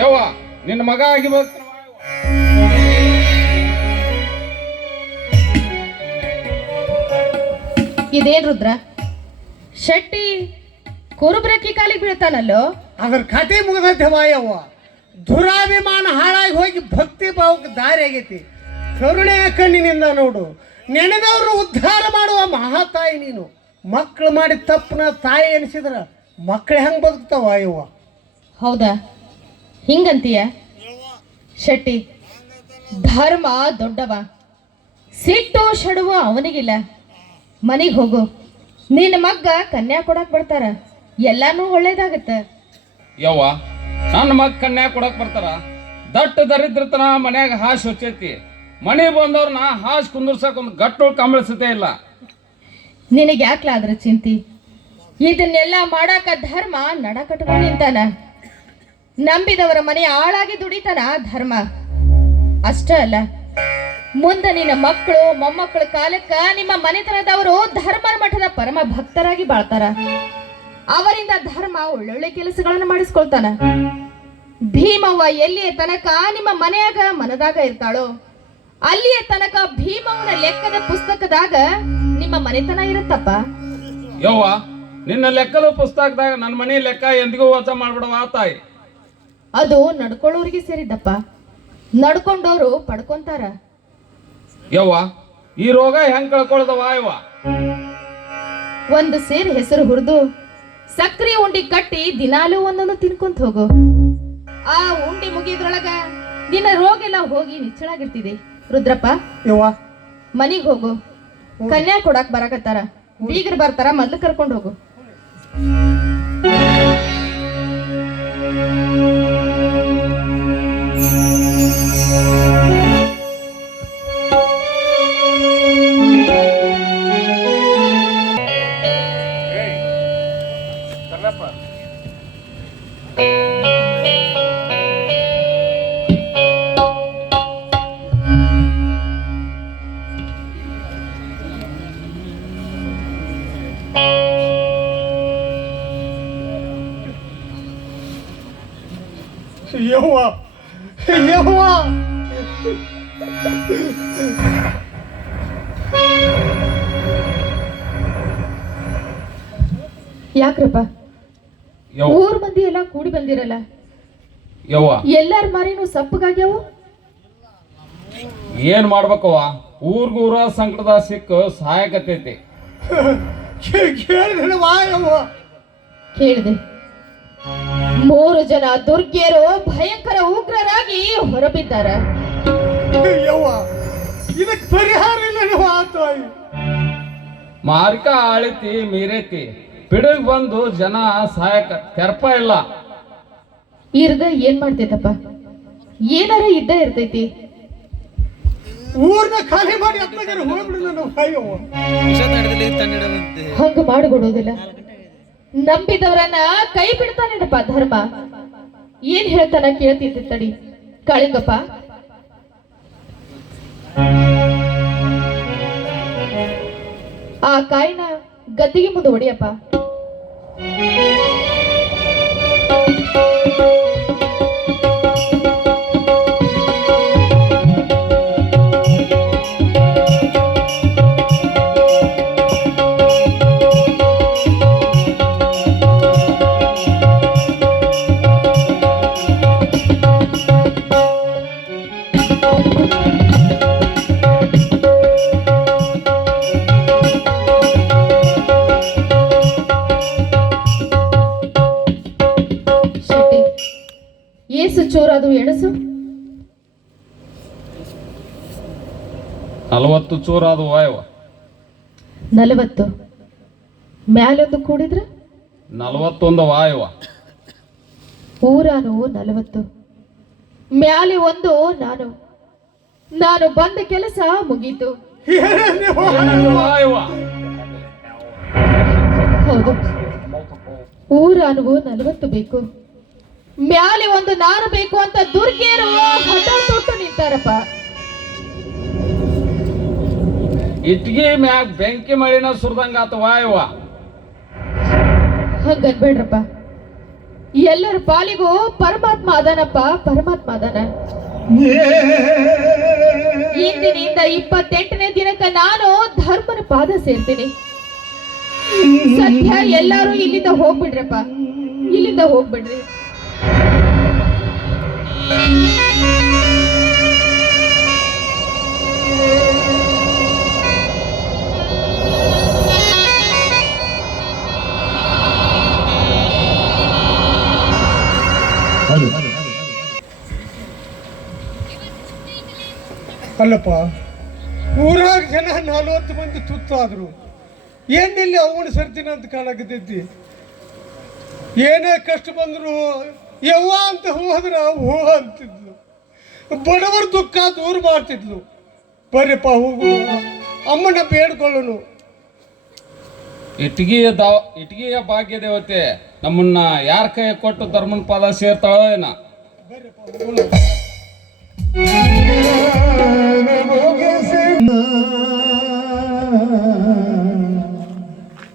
ಯವ್ವ ನಿನ್ನ ಮಗ ಆಗಿ ಬರ್ತಾನ. ಇದೇನ್ ರುದ್ರ ಶೆಟ್ಟಿ ಕುರುಬ್ರಕ್ಕಿ ಕಾಲಿಗೆ ಬೀಳ್ತಾನಲ್ಲೋ. ಅದ್ರ ಕತೆ ಮುಗಿದೈತೆ ಯವ್ವ. ದುರಾಭಿಮಾನ ಹಾಳಾಗಿ ಹೋಗಿ ಭಕ್ತಿ ಭಾವಕ್ಕೆ ದಾರಿ ಆಗೈತಿ. ಕರುಣೆಯ ಕಣ್ಣಿನಿಂದ ನೋಡು, ನೆನೆದವರು ಉದ್ಧಾರ ಮಾಡುವ ಮಹಾತಾಯಿ ನೀನು. ಮಕ್ಕಳು ಮಾಡಿ ತಪ್ಪನ ತಾಯಿ ಎನಿಸಿದ್ರ ಮಕ್ಕಳು ಹೆಂಗೆ ಬದುಕ್ತಾವ ಯವ್ವ? ಹೌದಾ, ಹಿಂಗಂತೀಯ ಶೆಟ್ಟಿ? ಧರ್ಮ ದೊಡ್ಡವ, ಸಿಟ್ಟು ಶಡುವ ಅವನಿಗಿಲ್ಲ. ಮನೆಗೆ ಹೋಗು, ನಿನ್ನ ಮಗ್ಗ ಕನ್ಯಾ ಕೊಡಕ್ ಬರ್ತಾರ, ಎಲ್ಲಾನು ಒಳ್ಳೇದಾಗತ್ತ. ಯವ್ವ ನನ್ನ ಮಗ ಕನ್ಯಾ ಕೊಡಕ್ ಬರ್ತಾರ? ದಟ್ಟ ದರಿದ್ರತನ ಮನ್ಯಾಗ ಹಾಶ್ ಹೊಚ್ಚೈತಿ. ಮನೆ ಬಂದವ್ರನ್ನ ಹಾಶ್ ಕುಂದರ್ಸಕ್ ಒಂದು ಗಟ್ಟು ಕಂಬಳಿಸತೇ ಇಲ್ಲ. ನಿನಗೆ ಯಾಕ್ಲ ಅದ್ರ ಚಿಂತಿ? ಇದನ್ನೆಲ್ಲ ಮಾಡಾಕ ಧರ್ಮ ನಡ ಕಟ್ಕೊಂಡು ನಿಂತಾನ. ನಂಬಿದವರ ಮನೆ ಆಳಾಗಿ ದುಡಿತಾನ ಧರ್ಮ. ಅಷ್ಟೇ ಅಲ್ಲ, ಮುಂದೆ ನಿನ್ನ ಮಕ್ಕಳು ಮೊಮ್ಮಕ್ಕಳ ಕಾಲಕ್ಕ ನಿಮ್ಮ ಮನೆತನದವರು ಧರ್ಮರ ಮಠದ ಪರಮ ಭಕ್ತರಾಗಿ ಬಾಳ್ತಾರ. ಅವರಿಂದ ಧರ್ಮ ಒಳ್ಳೊಳ್ಳೆ ಕೆಲಸಗಳನ್ನ ಮಾಡಿಸ್ಕೊಳ್ತಾನ. ಭೀಮವ್ವ ಎಲ್ಲಿಯ ತನಕ ನಿಮ್ಮ ಮನೆಯಾಗ ಮನದಾಗ ಇರ್ತಾಳೋ ಅಲ್ಲಿಯ ತನಕ ಭೀಮವ್ವನ ಲೆಕ್ಕದ ಪುಸ್ತಕದಾಗ ನಿಮ್ಮ ಮನೆತನ ಇರುತ್ತಪ್ಪ. ಯವ್ವ ನಿನ್ನ ಲೆಕ್ಕದ ಪುಸ್ತಕದಾಗ ನನ್ನ ಮನೆ ಲೆಕ್ಕ ಎಂದಿಗೂ ವಜಾ ಮಾಡ್ಬಿಡವ ತಾಯಿ. ಅದು ನಡ್ಕೊಳ್ಳೋರಿಗೆ ಸೇರಿದ್ದಪ್ಪ, ನಡ್ಕೊಂಡವ್ರು ಪಡ್ಕೊಂತಾರ. ಯವ್ವ ಈ ರೋಗ ಹೆಂಗ್ ಕಳ್ಕೊಳ್ದವ ಯವ್ವ? ಒಂದು ಸೇರಿ ಹೆಸರು ಹುರಿದು ಸಕ್ರಿ ಉಂಡಿ ಕಟ್ಟಿ ದಿನಾಲೂ ಒಂದೊಂದು ತಿನ್ಕೊಂತ ಹೋಗು. ಆ ಉಂಡಿ ಮುಗಿದ್ರೊಳಗ ನಿನ್ನ ರೋಗ ಎಲ್ಲ ಹೋಗಿ ನಿಚ್ಚಳಾಗಿರ್ತಿದೆ. ರುದ್ರಪ್ಪ ಯವ್ವ ಮನಿಗ್ ಹೋಗು, ಕನ್ಯಾ ಕೊಡಾಕ್ ಬರಾಕತ್ತಾರ, ಬೀಗರು ಬರ್ತಾರ, ಮೊದ್ಲು ಕರ್ಕೊಂಡು ಹೋಗು. ಯವ್ವ ಯವ್ವ ಯಾಕ್ರಪ್ಪ ಯವ್ವ ಊರ್ ಮಂದಿ ಎಲ್ಲ ಕೂಡಿ ಬಂದಿರಲ್ಲ, ಯವ್ವ ಎಲ್ಲಾರ ಮಾರಿನೂ ಸಪ್ಪಗಾಗ್ಯಾವು. ಏನ್ ಮಾಡ್ಬೇಕವ್ವ? ಊರ್ಗೂರ ಸಂಕಟದ ಸಿಕ್ಕ ಸಹಾಯಕತೈತಿ. ಕೇಳಿದ್ರವಾ ಯವ್ವ? ಕೇಳಿದೆ. 3 ಜನ ದುರ್ಗಿಯರು ಭಯಂಕರ ಉಗ್ರರಾಗಿ ಹೊರಬಿದ್ದಾರ. ಯವ್ವ ಇದಕ್ಕೆ ಪರಿಹಾರ ಇಲ್ಲ ತಾಯಿ. ಮಾರಿಕ ಆಳಿತಿ ಮೀರೈತಿ, ಪಿಡಗ್ ಬಂದು ಜನ ಸಹಾಯಕ ತೆರಪ ಇಲ್ಲ. ಇರ್ದ ಏನ್ ಮಾಡ್ತೈತಪ್ಪ? ಏನಾರ ಇದ್ದ ಇರ್ತೈತಿ. ಊರ್ನ ಖಾಲಿ ಮಾಡಿ ಅತ್ತಗಾರ ಹೋಗ್ಬಿಡಿಲ್ಲ ನಾವು ಯವ್ವ. ಹಂಗ ಮಾಡಿಕೊಡೋದಿಲ್ಲ. ನಂಬಿದವರನ್ನ ಕೈ ಬಿಡ್ತಾನೇನಪ್ಪ ಧರ್ಮ. ಏನ್ ಹೇಳ್ತಾನ ಕೇಳ್ತಿದ್ದ ತಡಿ ಕಾಳಿಂಗಪ್ಪ. ಆ ಕಾಯಿನ ಗದ್ದಿಗೆ ಮುಂದೆ ಹೊಡಿಯಪ್ಪ. ಏಸು ಚೂರದು ಎಣಸು? 40 ಚೂರ ಅದು ವಾಯವ್ವ. 40 ಮ್ಯಾಲೊಂದು ಕೂಡಿದ್ರ 41 ವಾಯವ್ವ. ಊರಾನು 40 ಮ್ಯಾಲೆ ಒಂದು ನಾನು ಬಂದ ಕೆಲಸ ಮುಗೀತು. ವಾಯವ್ವ ಹೌದು, ಊರಾನುವು 40 ಬೇಕು, ಮ್ಯಾಲೆ ಒಂದು ನಾನು ಬೇಕು ಅಂತ ದುರ್ಗಿಯರು ಹಠ ತೊಟ್ಟು ನಿಂತಾರಪ್ಪ. ಇಟ್ಗಿ ಮ್ಯಾಗ ಬೆಂಕಿ ಮಳಿನ ಸುರ್ದಂಗ ಆತ ವಾಯವ್ವ. ಹಂಗನ್ಬೇಡ್ರಪ್ಪ. ಎಲ್ಲರ ಪಾಲಿಗೂ ಪರಮಾತ್ಮ ಅದಾನಪ್ಪ, ಪರಮಾತ್ಮ ಅದಾನ. ಇಂದಿನಿಂದ 28ನೇ ದಿನಕ್ಕ ನಾನು ಧರ್ಮನ ಪಾದ ಸೇರ್ತೀನಿ. ಸದ್ಯ ಎಲ್ಲರೂ ಇಲ್ಲಿಂದ ಹೋಗ್ಬಿಡ್ರಪ್ಪ, ಇಲ್ಲಿಂದ ಹೋಗ್ಬಿಡ್ರಿ. ಅಲ್ಲಪ್ಪ, ಊರಾಗ ಜನ 40 ಮಂದಿ ತುತ್ತಾದ್ರು, ಏನಿಲ್ಲಿ ಅವನು ಸರ್ತಿನ ಅಂತ ಕಾಣಕತ್ತೈತಿ. ಏನೇ ಕಷ್ಟ ಬಂದ್ರು ಯವ್ವ ಅಂತ ಹೋದ್ರ ಹೋ ಅಂತಿದ್ಲು, ಬಡವರ ದುಃಖ ದೂರ ಮಾಡ್ತಿದ್ಲು. ಬರ್ರಿಪ್ಪ ಹೋಗು, ಅಮ್ಮನ ಬೇಡ್ಕೊಳ್ಳೋನು. ಇಟ್ಗಿಯ ಭಾಗ್ಯ ದೇವತೆ ನಮ್ಮನ್ನ ಯಾರ ಕೈ ಕೊಟ್ಟು ಧರ್ಮನ ಪಾದ ಸೇರ್ತಾಳೋ ಏನ.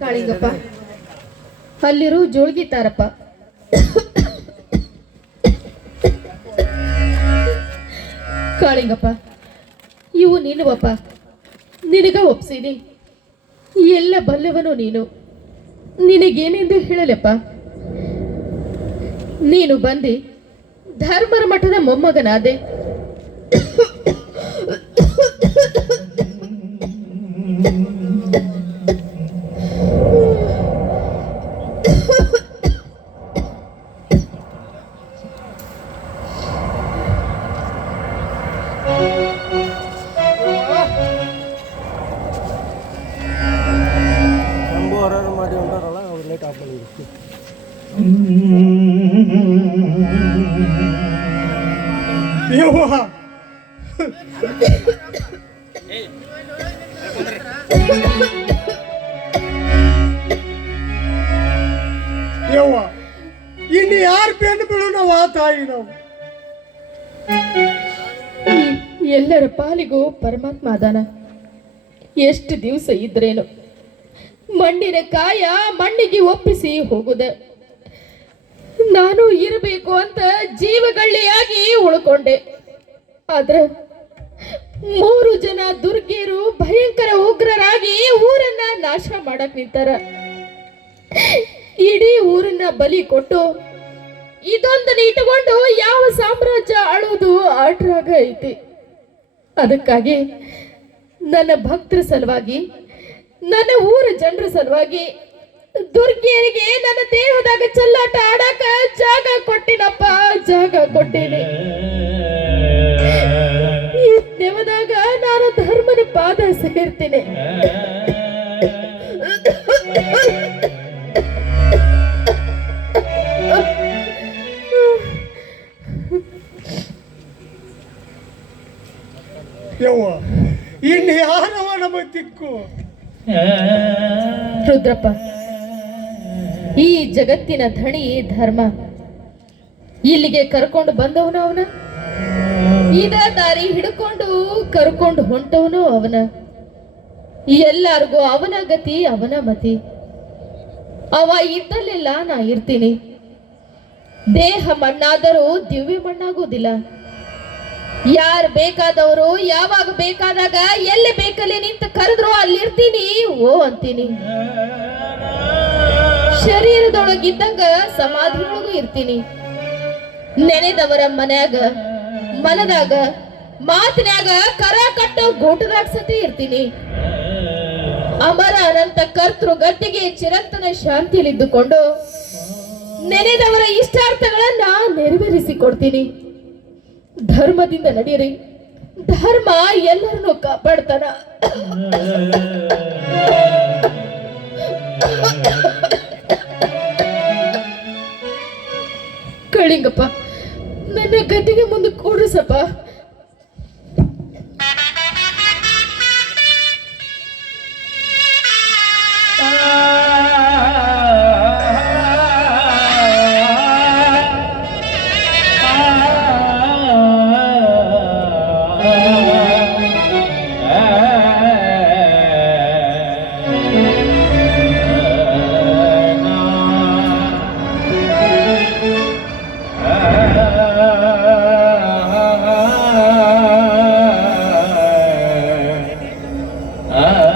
ಕಾಳಿಂಗಪ್ಪ, ಅಲ್ಲಿರು ಜೋಳ್ಗಿತಾರಪ್ಪ. ಕಾಳಿಂಗಪ್ಪ, ಇವು ನಿಲ್ಲುವಪ್ಪ, ನಿನಗ ಒಪ್ಸೀನಿ. ಎಲ್ಲ ಬಲ್ಲವನು ನೀನು, ನಿನಗೇನೆಂದು ಹೇಳಲಪ್ಪ. ನೀನು ಬಂದು ಧರ್ಮರ ಮಠದ ಮೊಮ್ಮಗನಾದೆ. ಯವ್ವ, ಯವ್ವ, ಇನ್ನು ಯಾರು ಬೆನ್ನು ಬೀಳೋಣವ ತಾಯಿ ನಾವು. ಎಲ್ಲರ ಪಾಲಿಗೂ ಪರಮಾತ್ಮ ಅದಾನ. ಎಷ್ಟು ದಿವಸ ಇದ್ರೇನು, ಮಣ್ಣಿನ ಕಾಯ ಮಣ್ಣಿಗೆ ಒಪ್ಪಿಸಿ ಹೋಗುದ. ನಾನು ಇರಬೇಕು ಅಂತ ಜೀವಗಳ್ಳಿಯಾಗಿ ಉಳ್ಕೊಂಡೆ. ಆದ್ರ 3 ಜನ ದುರ್ಗಿಯರು ಭಯಂಕರ ಉಗ್ರರಾಗಿ ಊರನ್ನ ನಾಶ ಮಾಡಕ್ ನಿಂತಾರ. ಇಡೀ ಊರನ್ನ ಬಲಿ ಕೊಟ್ಟು ಇದೊಂದನ್ನ ಇಟ್ಟುಕೊಂಡು ಯಾವ ಸಾಮ್ರಾಜ್ಯ ಆಳೋದು ಆಟ್ರಾಗ ಐತಿ. ಅದಕ್ಕಾಗಿ ನನ್ನ ಭಕ್ತರ ಸಲುವಾಗಿ, ನನ್ನ ಊರ ಜನರ ಸಲುವಾಗಿ ದುರ್ಗಿಯರಿಗೆ ನನ್ನ ದೇಹದಾಗ ಚೆಲ್ಲಾಟ ಆಡಾಕ ಜಾಗ ಕೊಟ್ಟಿನಪ್ಪ, ಜಾಗ ಕೊಟ್ಟೇನೆ. ಈ ದೇವದಾಗ ನಾನು ಧರ್ಮನ ಪಾದ ಸೇರ್ತೀನಿ. ಯವ್ವ, ಇನ್ನು ಯಾರವ ನಮ್ಮ ದಿಕ್ಕು? ರುದ್ರಪ್ಪ, ಈ ಜಗತ್ತಿನ ಧಣಿ ಧರ್ಮ. ಇಲ್ಲಿಗೆ ಕರ್ಕೊಂಡು ಬಂದವನು ಅವನ, ಇದ ದಾರಿ ಹಿಡ್ಕೊಂಡು ಕರ್ಕೊಂಡು ಹೊಂಟವನು ಅವನ. ಎಲ್ಲಾರ್ಗೂ ಅವನ ಗತಿ ಅವನ ಮತಿ. ಅವ ಇದ್ದಲ್ಲೆಲ್ಲ ನಾ ಇರ್ತೀನಿ. ದೇಹ ಮಣ್ಣಾದರೂ ದಿವ್ಯ ಮಣ್ಣಾಗೋದಿಲ್ಲ. ಯಾರು ಬೇಕಾದವರು ಯಾವಾಗ ಬೇಕಾದಾಗ ಎಲ್ಲಿ ಬೇಕಲ್ಲಿ ನಿಂತು ಕರೆದ್ರು ಅಲ್ಲಿರ್ತೀನಿ, ಓ ಅಂತೀನಿ. ಶರೀರದೊಳಗಿದ್ದಂಗ ಸಮಾಧಿಯೊಳಗೂ ಇರ್ತೀನಿ. ನೆನೆದವರ ಮನ್ಯಾಗ, ಮನದಾಗ, ಮಾತಿನ್ಯಾಗ ಕರ ಕಟ್ಟೋ ಗೂಟದಾಗ ಸತಿ ಇರ್ತೀನಿ. ಅಮರ ಅನಂತ ಕರ್ತೃ ಗದ್ದಿಗೆ ಚಿರಂತನ ಶಾಂತಿಯಲ್ಲಿದ್ದುಕೊಂಡು ನೆನೆದವರ ಇಷ್ಟಾರ್ಥಗಳನ್ನ ನೆರವೇರಿಸಿಕೊಡ್ತೀನಿ. ಧರ್ಮದಿಂದ ನಡೆಯಿರಿ, ಧರ್ಮ ಎಲ್ಲರನ್ನು ಕಾಪಾಡ್ತಾನ. ಕಳಿಂಗಪ್ಪ, ನನ್ನ ಗದ್ದಿಗೆ ಮುಂದೆ ಕೂಡ್ರಿಸಪ್ಪ. ಆ